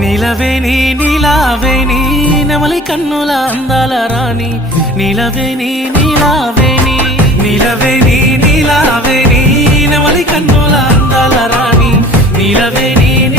నీలవేణి నీలావేణి నెమలి కన్నుల అందాల రాణి నీలవేణి నీలావేణి నీలవేణి నీలావేణి నెమలి కన్నుల అందాల రాణి నీలవేణి